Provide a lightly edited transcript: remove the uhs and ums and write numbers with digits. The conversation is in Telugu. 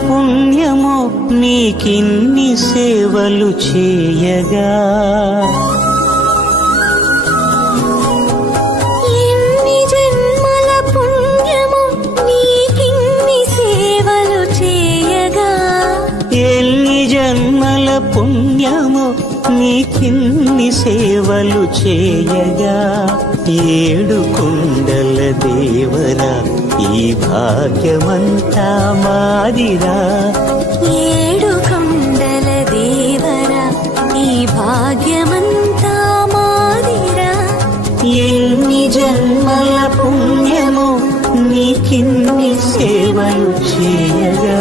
పుణ్యమో నీకిన్ని సేవలు చేయగా ఎన్ని జన్మల పుణ్యమో నీకిన్ని సేవలు చేయగా ఎన్ని జన్మల పుణ్యమో నీకిన్ని సేవలు చేయగా ఏడు కొండల దేవరా ఈ భాగ్యమంతా మాదిరా ఏడు కొండల దేవరా ఈ భాగ్యమంతా మాదిరా ఎన్ని జన్మల పుణ్యమో నీకిన్ని సేవలు చేయగా